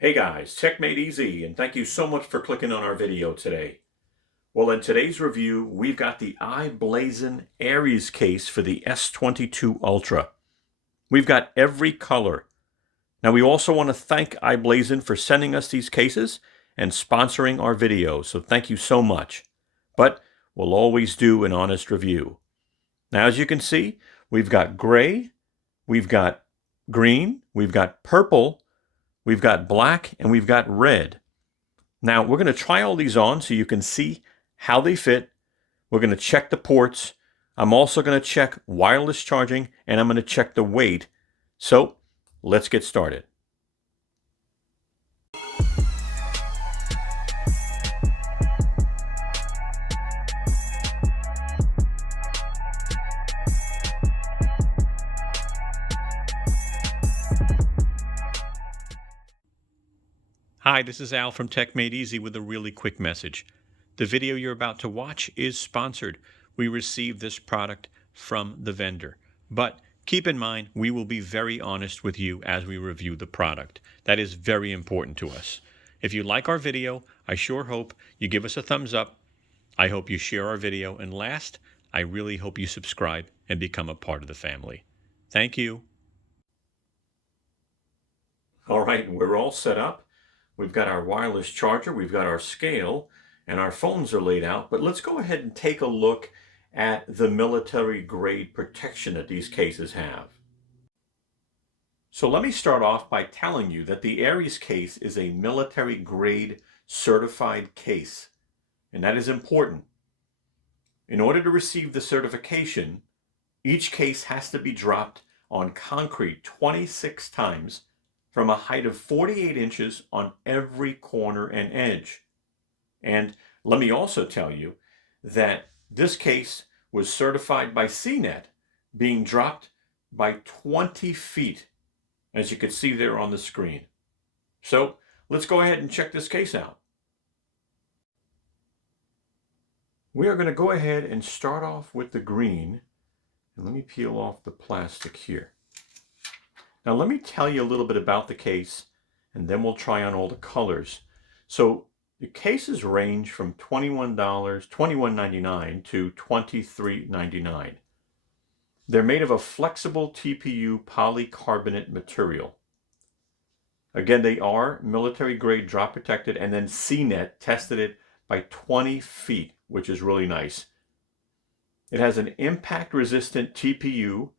Hey guys, techmadeezy, and thank you so much for clicking on our video today. Well, in today's review, we've got the i-Blason Ares case for the S22 Ultra. We've got every color. Now, we also want to thank i-Blason for sending us these cases and sponsoring our videos, so thank you so much. But we'll always do an honest review. Now, as you can see, we've got gray, we've got green, we've got purple, we've got black, and we've got red. Now, we're going to try all these on so you can see how they fit. We're going to check the ports. I'm also going to check wireless charging, and I'm going to check the weight. So, let's get started. Hi, this is Al from techmadeezy with a really quick message. The video you're about to watch is sponsored. We received this product from the vendor. But keep in mind, we will be very honest with you as we review the product. That is very important to us. If you like our video, I sure hope you give us a thumbs up. I hope you share our video. And last, I really hope you subscribe and become a part of the family. Thank you. All right, we're all set up. We've got our wireless charger, we've got our scale, and our phones are laid out. But let's go ahead and take a look at the military grade protection that these cases have. So let me start off by telling you that the Ares case is a military grade certified case. And that is important. In order to receive the certification, each case has to be dropped on concrete 26 times from a height of 48 inches on every corner and edge. And let me also tell you that this case was certified by CNET, being dropped by 20 feet, as you can see there on the screen. So let's go ahead and check this case out. We are going to go ahead and start off with the green. And let me peel off the plastic here. Now let me tell you a little bit about the case, and then we'll try on all the colors. So the cases range from $21.99 to $23.99. They're made of a flexible TPU polycarbonate material. Again, they are military grade drop protected, and then CNET tested it by 20 feet, which is really nice. It has an impact resistant TPU.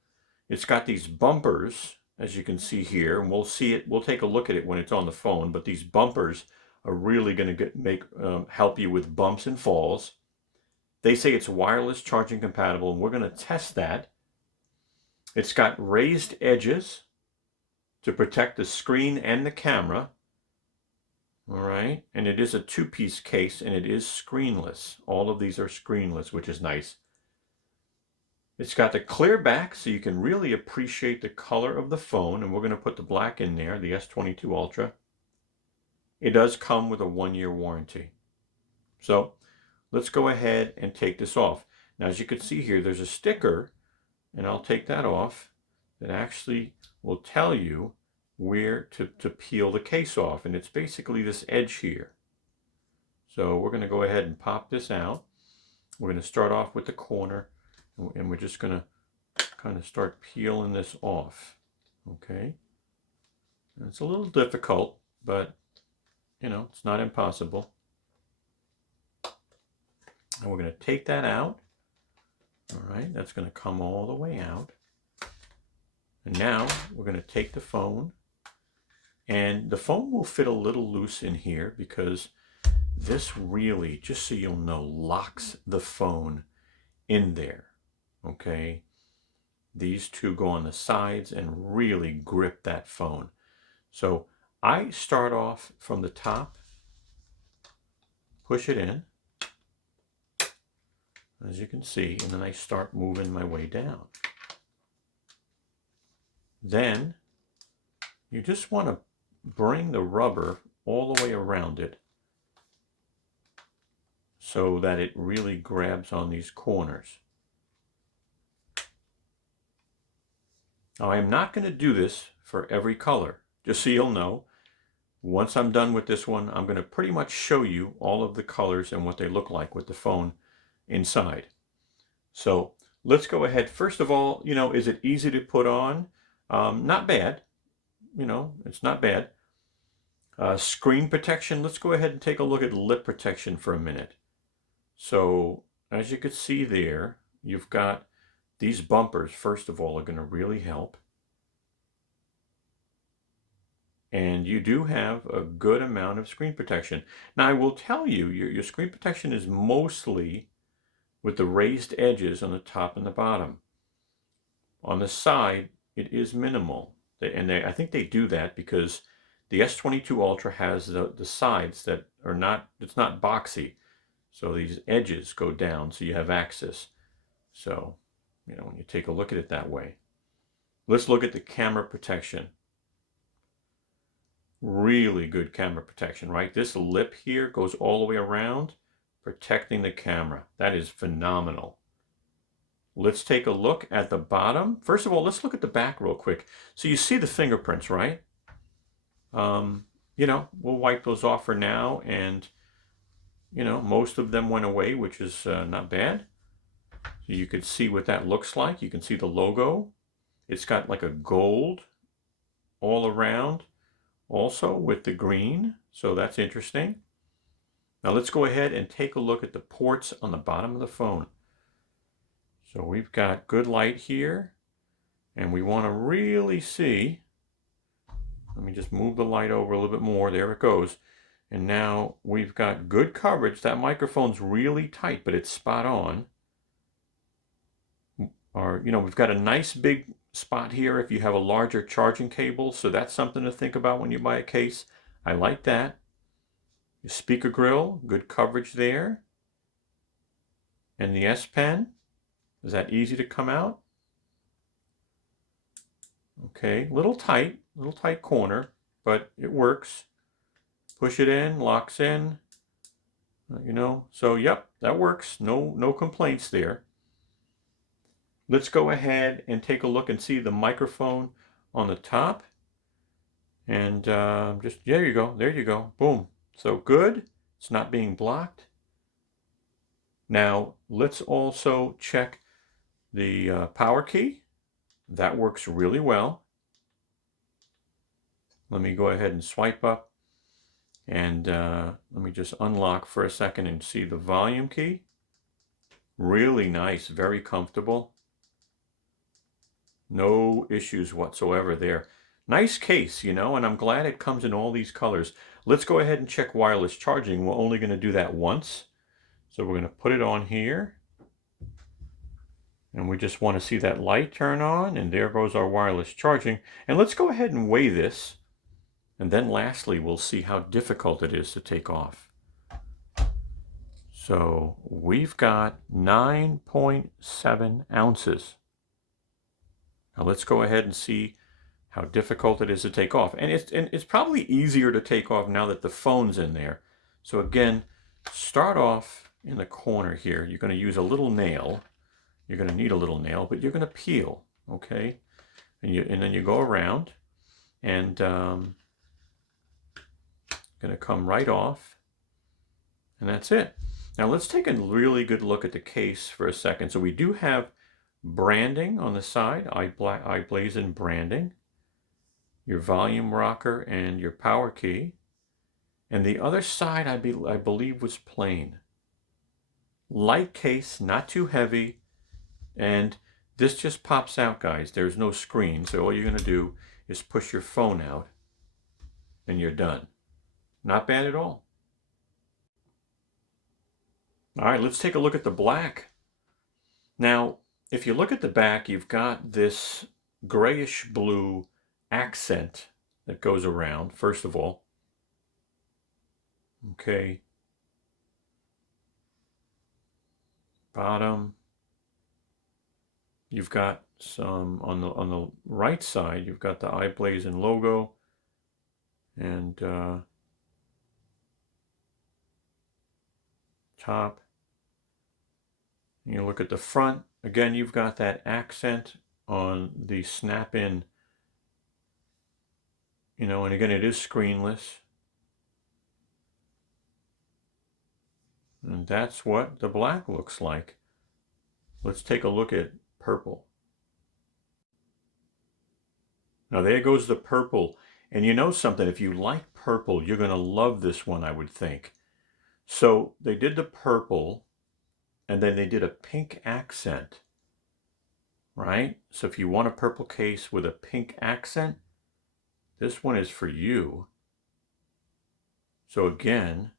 It's got these bumpers, as you can see here, and we'll see it. We'll take a look at it when it's on the phone. But these bumpers are really going to help you with bumps and falls. They say it's wireless charging compatible, and we're going to test that. It's got raised edges to protect the screen and the camera. All right, and it is a two-piece case, and it is screenless. All of these are screenless, which is nice. It's got the clear back, so you can really appreciate the color of the phone, and we're going to put the black in there, the S22 Ultra. It does come with a 1-year warranty. So let's go ahead and take this off. Now, as you can see here, there's a sticker, and I'll take that off, that actually will tell you where to peel the case off, and it's basically this edge here. So we're going to go ahead and pop this out. We're going to start off with the corner, and we're just going to kind of start peeling this off, okay? And it's a little difficult, but, you know, it's not impossible. And we're going to take that out. All right, that's going to come all the way out. And now we're going to take the phone, and the phone will fit a little loose in here because this really, just so you'll know, locks the phone in there. Okay, these two go on the sides and really grip that phone. So I start off from the top, push it in, as you can see, and then I start moving my way down. Then you just want to bring the rubber all the way around it so that it really grabs on these corners. Now, I am not going to do this for every color, just so you'll know. Once I'm done with this one, I'm going to pretty much show you all of the colors and what they look like with the phone inside. So let's go ahead. First of all, is it easy to put on? Not bad. It's not bad. Screen protection. Let's go ahead and take a look at lip protection for a minute. So as you can see there, you've got these bumpers, first of all, are going to really help. And you do have a good amount of screen protection. Now I will tell you, your screen protection is mostly with the raised edges on the top and the bottom. On the side, it is minimal. I think they do that because the S22 Ultra has the sides that are not, it's not boxy. So these edges go down so you have access. So, when you take a look at it that way. Let's look at the camera protection. Really good camera protection, right? This lip here goes all the way around, protecting the camera. That is phenomenal. Let's take a look at the bottom. First of all, let's look at the back real quick. So you see the fingerprints, right? We'll wipe those off for now, and most of them went away, which is not bad. So you can see what that looks like. You can see the logo. It's got like a gold all around, also with the green, so that's interesting. Now let's go ahead and take a look at the ports on the bottom of the phone. So we've got good light here, and we want to really see. Let me just move the light over a little bit more. There it goes. And now we've got good coverage. That microphone's really tight, but it's spot on. Or, we've got a nice big spot here if you have a larger charging cable, so that's something to think about when you buy a case. I like that. Your speaker grill, good coverage there. And the S Pen, is that easy to come out? Okay, little tight corner, but it works. Push it in, locks in, so yep, that works. No complaints there. Let's go ahead and take a look and see the microphone on the top. And just, there you go, boom. So good, it's not being blocked. Now, let's also check the power key. That works really well. Let me go ahead and swipe up. And let me just unlock for a second and see the volume key. Really nice, very comfortable. No issues whatsoever there. Nice case, and I'm glad it comes in all these colors. Let's go ahead and check wireless charging. We're only going to do that once. So we're going to put it on here. And we just want to see that light turn on, and there goes our wireless charging. And let's go ahead and weigh this. And then lastly, we'll see how difficult it is to take off. So we've got 9.7 ounces. Now let's go ahead and see how difficult it is to take off. And it's probably easier to take off now that the phone's in there. So again, start off in the corner here. You're going to use a little nail. You're going to need a little nail, but you're going to peel, okay? And then you go around, and going to come right off, and that's it. Now let's take a really good look at the case for a second. So we do have branding on the side, i-Blason branding, your volume rocker, and your power key. And the other side, I believe, was plain. Light case, not too heavy. And this just pops out, guys. There's no screen, so all you're going to do is push your phone out, and you're done. Not bad at all. All right, let's take a look at the black. Now, if you look at the back, you've got this grayish blue accent that goes around, first of all. Okay. Bottom. You've got some on the right side. You've got the i-Blason logo, and top. And you look at the front. Again, you've got that accent on the snap-in. And again, it is screenless. And that's what the black looks like. Let's take a look at purple. Now there goes the purple. And you know something, if you like purple, you're going to love this one, I would think. So they did the purple, and then they did a pink accent, right? So if you want a purple case with a pink accent, this one is for you. So again,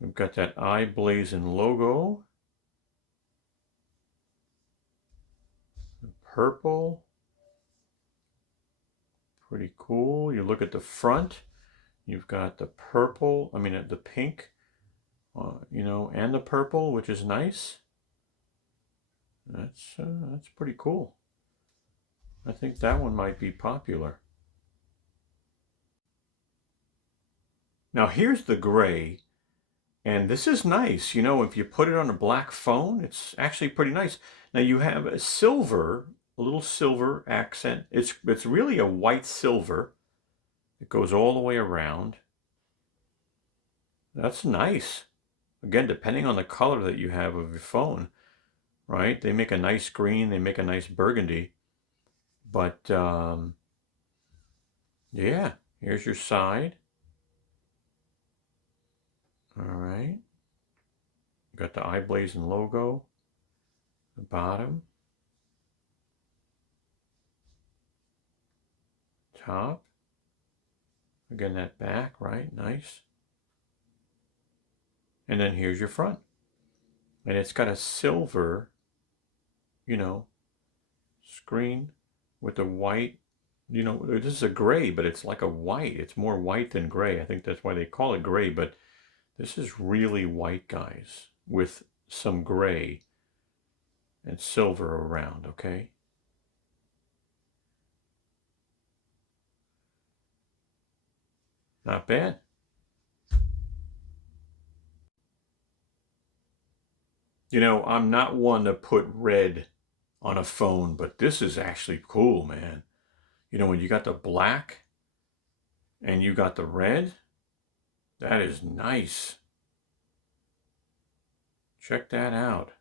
we've got that i-Blason logo, the purple, pretty cool. You look at the front, you've got the purple, the pink, you know, and the purple, which is nice. That's pretty cool. I think that one might be popular. Now here's the gray, and this is nice. You know, if you put it on a black phone, it's actually pretty nice. Now you have a silver, a little silver accent. It's really a white silver. It goes all the way around. That's nice. Again, depending on the color that you have of your phone, right? They make a nice green, they make a nice burgundy. But yeah, here's your side. All right. Got the i-Blason logo, the bottom, top. Again, that back, right? Nice. And then here's your front. And it's got a silver, you know, screen with a white, you know, this is a gray, but it's like a white. It's more white than gray. I think that's why they call it gray, but this is really white, guys, with some gray and silver around, okay? Not bad. You know, I'm not one to put red on a phone, but this is actually cool, man. You know, when you got the black and you got the red, that is nice. Check that out.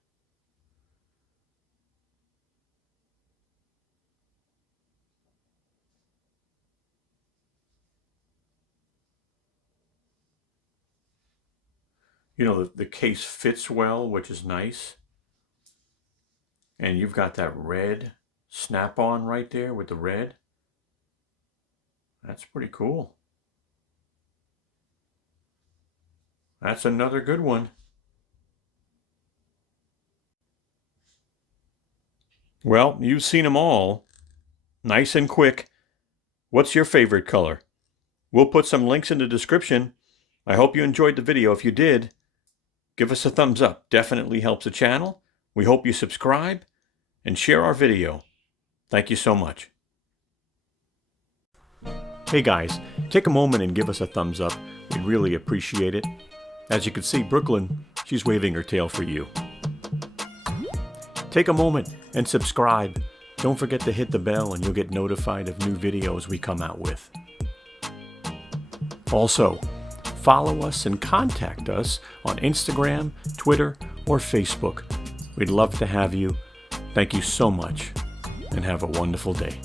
You know, the case fits well, which is nice. And you've got that red snap-on right there with the red. That's pretty cool. That's another good one. Well, you've seen them all. Nice and quick. What's your favorite color? We'll put some links in the description. I hope you enjoyed the video. If you did, give us a thumbs up. Definitely helps the channel. We hope you subscribe and share our video. Thank you so much. Hey guys, take a moment and give us a thumbs up. We'd really appreciate it. As you can see, Brooklyn, she's waving her tail for you. Take a moment and subscribe. Don't forget to hit the bell and you'll get notified of new videos we come out with. Also, follow us and contact us on Instagram, Twitter, or Facebook. We'd love to have you. Thank you so much and have a wonderful day.